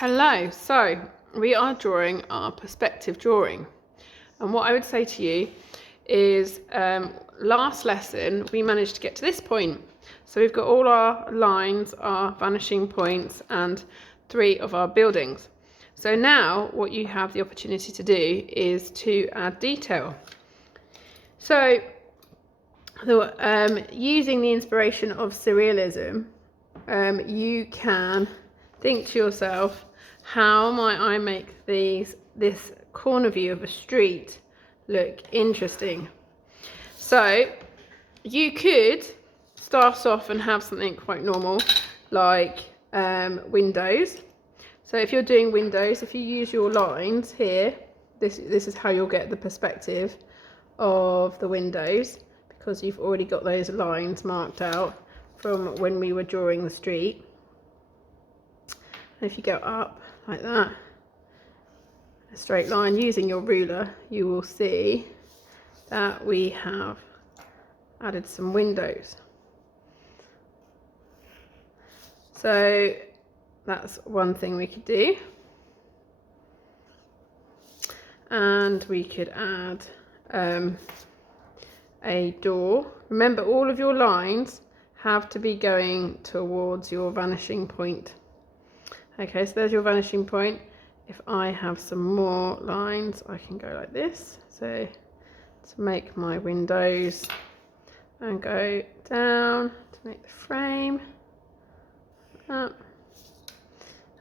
Hello, so we are drawing our perspective drawing, and what I would say to you is last lesson we managed to get to this point. So we've got all our lines, our vanishing points, and 3 of our buildings. So now what you have the opportunity to do is to add detail. So using the inspiration of surrealism, you can think to yourself, how might I make this corner view of a street look interesting? So you could start off and have something quite normal like windows. So if you're doing windows, if you use your lines here, this is how you'll get the perspective of the windows, because you've already got those lines marked out from when we were drawing the street. And if you go up like that, a straight line using your ruler, you will see that we have added some windows. So that's one thing we could do. And we could add a door. Remember, all of your lines have to be going towards your vanishing point. Okay, so there's your vanishing point. If I have some more lines, I can go like this. So to make my windows, and go down to make the frame up,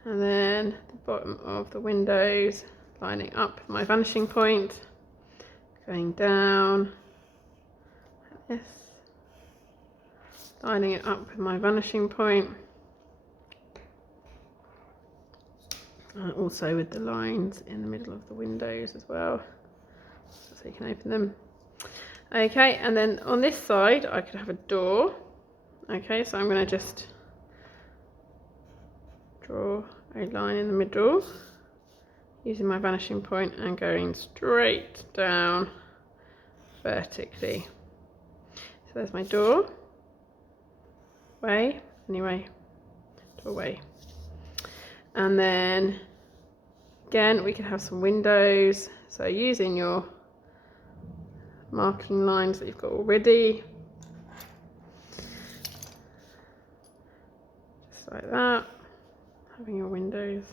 and then the bottom of the windows lining up my vanishing point, going down like this, lining it up with my vanishing point, and also with the lines in the middle of the windows as well, so you can open them. Okay, and then on this side I could have a door. Okay, so I'm going to just draw a line in the middle using my vanishing point and going straight down vertically. So there's my doorway, doorway. And then again we can have some windows, so using your marking lines that you've got already, just like that, having your windows.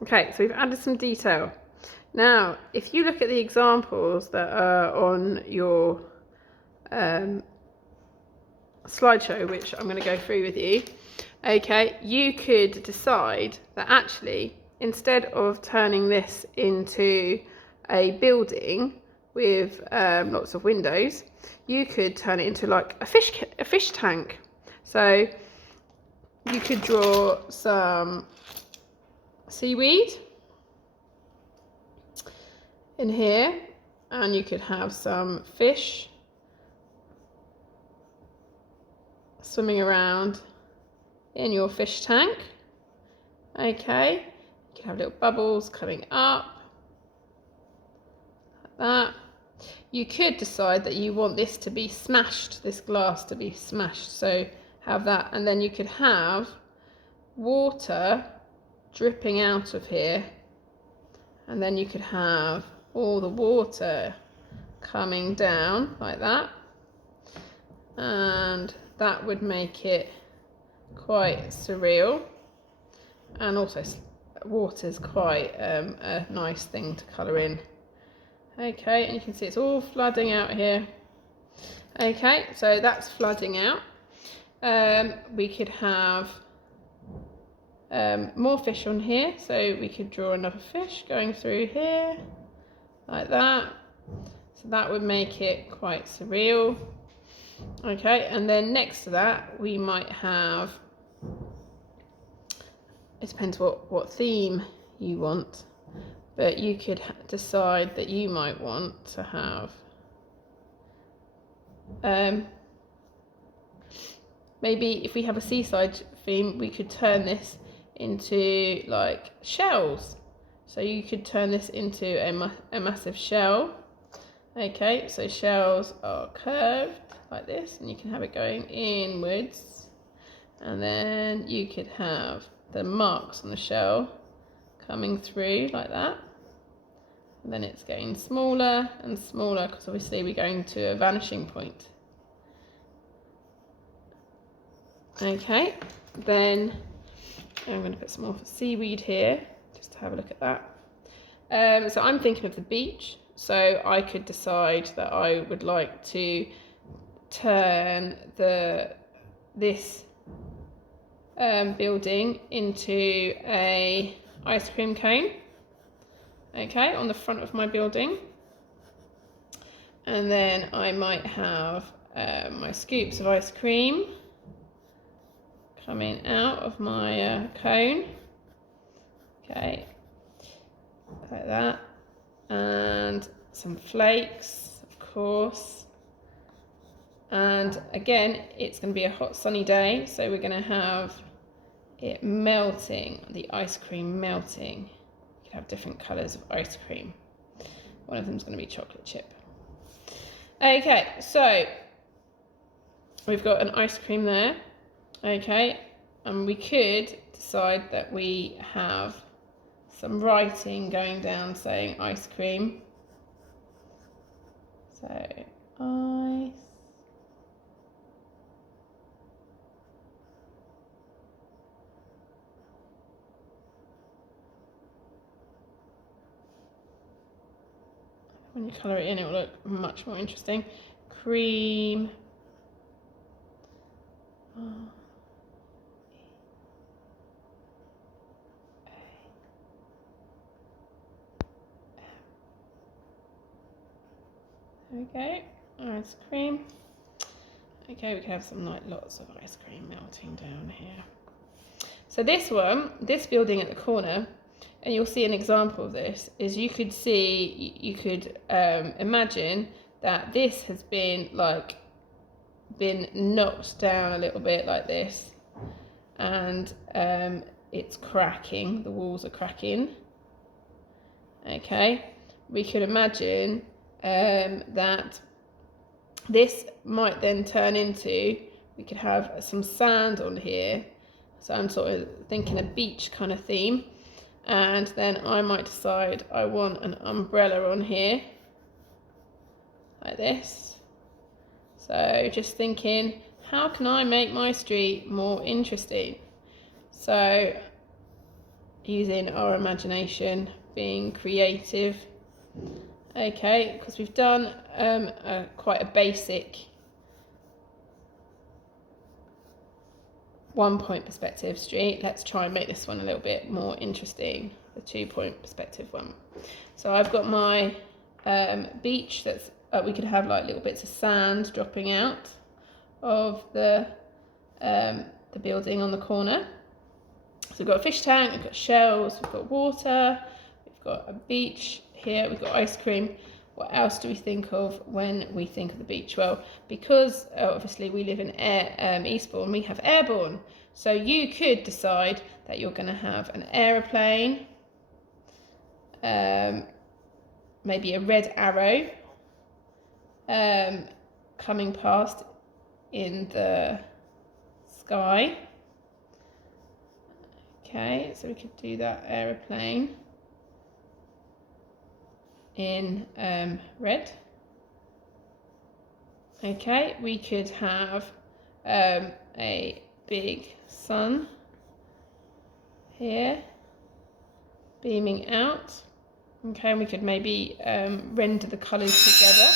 Okay, so we've added some detail. Now if you look at the examples that are on your slideshow, which I'm going to go through with you, okay, you could decide that actually instead of turning this into a building with lots of windows, you could turn it into like a fish tank. So you could draw some seaweed in here, and you could have some fish swimming around in your fish tank. Okay, you can have little bubbles coming up like that. You could decide that you want this to be smashed, this glass to be smashed, so have that, and then you could have water dripping out of here, and then you could have all the water coming down like that, and that would make it quite surreal. And also water's quite a nice thing to colour in. Okay, and you can see it's all flooding out here. Okay, so that's flooding out. We could have more fish on here, so we could draw another fish going through here like that, so that would make it quite surreal. Okay, and then next to that we might have, it depends what theme you want, but you could decide that you might want to have maybe if we have a seaside theme, we could turn this into like shells. So you could turn this into a massive shell. Okay, so shells are curved like this, and you can have it going inwards And then you could have the marks on the shell coming through like that. And then it's getting smaller and smaller because obviously we're going to a vanishing point. Okay, then I'm going to put some more seaweed here just to have a look at that. So I'm thinking of the beach, so I could decide that I would like to turn this building into a ice cream cone, okay, on the front of my building. And then I might have my scoops of ice cream coming out of my cone, okay, like that, and some flakes, of course. And again, it's going to be a hot sunny day, so we're going to have it melting, the ice cream melting. You can have different colours of ice cream. One of them is going to be chocolate chip. Okay, so we've got an ice cream there, okay, and we could decide that we have some writing going down saying ice cream. So, ice. When you colour it in, it will look much more interesting. Cream. Okay, ice cream. Okay, we can have some lots of ice cream melting down here. So this building at the corner, and you'll see an example of this, is you could imagine that this has been knocked down a little bit like this, and it's cracking, the walls are cracking. Okay, we could imagine that this might then turn into, we could have some sand on here. So I'm sort of thinking a beach kind of theme. And then I might decide I want an umbrella on here, like this. So just thinking, how can I make my street more interesting? So using our imagination, being creative. Okay, because we've done quite a basic 1-point perspective street. Let's try and make this one a little bit more interesting, the 2-point perspective one. So I've got my beach that's, we could have like little bits of sand dropping out of the building on the corner. So we've got a fish tank, we've got shells, we've got water, we've got a beach here, we've got ice cream. What else do we think of when we think of the beach? Well, because obviously we live in Eastbourne, we have airborne. So you could decide that you're going to have an aeroplane, maybe a red arrow coming past in the sky. Okay, so we could do that aeroplane in red. Okay, we could have a big sun here beaming out. Okay, and we could maybe render the colours together.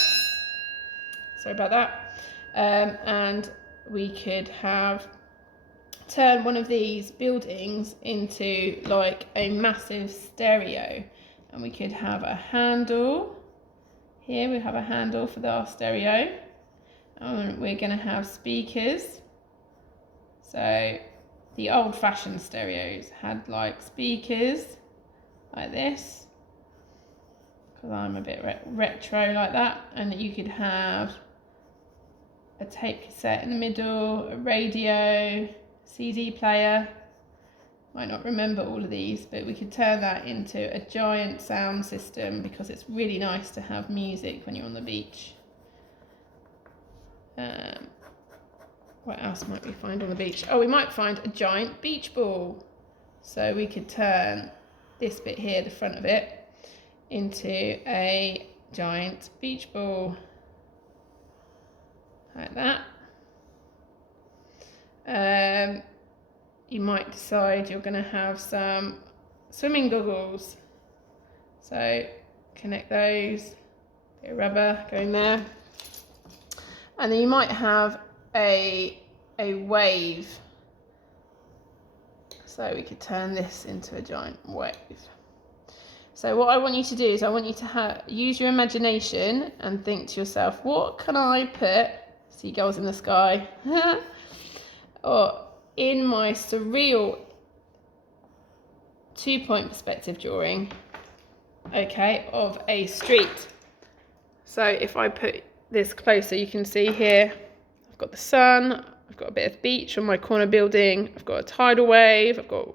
Sorry about that. And we could turn one of these buildings into like a massive stereo. And we could have a handle. Here we have a handle for our stereo. And we're going to have speakers. So the old-fashioned stereos had like speakers like this. Because I'm a bit retro like that. And you could have a tape cassette in the middle, a radio, CD player. Might not remember all of these, but we could turn that into a giant sound system because it's really nice to have music when you're on the beach. What else might we find on the beach? Oh, we might find a giant beach ball. So we could turn this bit here, the front of it, into a giant beach ball. Like that. You might decide you're going to have some swimming goggles. So connect those, bit of rubber going there. And then you might have a wave. So we could turn this into a giant wave. So what I want you to do is I want you to use your imagination and think to yourself, what can I put, seagulls in the sky, or in my surreal 2-point perspective drawing, okay, of a street. So if I put this closer, you can see here, I've got the sun, I've got a bit of beach on my corner building, I've got a tidal wave, I've got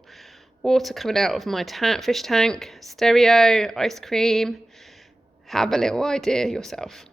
water coming out of my fish tank, stereo, ice cream. Have a little idea yourself.